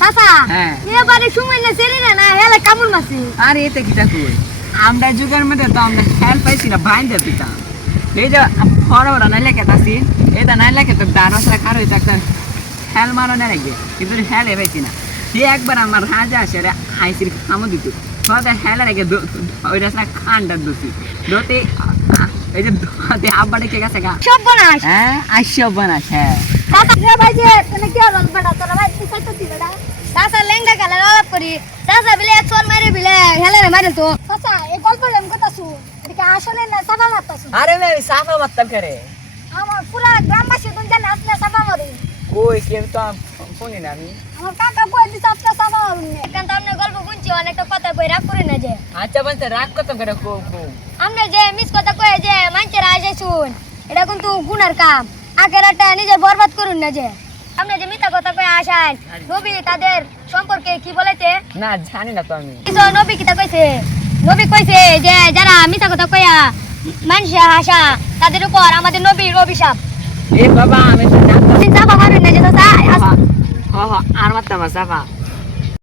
চাচা হ্যাঁ এবারে সময় না চেরি না হেলে কামড় মাছি আরে এতে কিটা কই আমরা যুগের মধ্যে তো আমরা হেল পাইছি না বাইন দিতাম এই যে বড় বড় নাইলে কেতাছি এটা নাইলে কেতো দারসরা কারো এটা একটা হেল মারো না লাগে কিন্তু হেল পাইছি না সে একবার আমার রাজা আসে রে আইসির খামো দিত সদা হেল রেগে ওই রাসনা খান্ডা দুসি দতে এই যে দতে আব্বাড়ে কে গেছে গা সব বনাস হ্যাঁ আইসব বানাস হ্যাঁ চাচা রে ভাই যে তুমি কি রল বড়া তোরা ভাই পিছাই তো দিবেডা চাচা লেঙ্গা গেলে আলাপ করি চাচা বিলে এক চোর মারে বিলে হেলে রে মারে তো চাচা এই গল্প লেম কথা শুন এটা আসলে না সাফা মারতাছু আরে মে সাফা মারতাম করে আমার পুরা গ্রামবাসী কোন জানে আপনি সাফা মারি কই কেউ তো শুনি না আমি আমার কাকা কই দিছে আপনি সাফা মারুন কেন তো আপনি গল্প শুনছি অনেকটা কথা কই রাগ করে না যে আচ্ছা বলতে রাগ কত করে কো আপনি যে মিস কথা কই যে মানছে রাজে শুন এটা কিন্তু গুনার কাম আখেরাটা নিজে বরবাদ করুন না যে আপনি যে মিথ্যা কথা কই আসান নবী তাদের সম্পর্কে কি বলেছে না জানি না তো আমি কিছু নবী কিতা কইছে নবী কইছে যে যারা মিথ্যা কথা কইয়া মানুষে হাসা তাদের উপর আমাদের নবীর অভিশাপ এ বাবা আমি তো জানতাম চিন্তা ভাবনা না যে চাচা হ হ আর মারতাম সাফা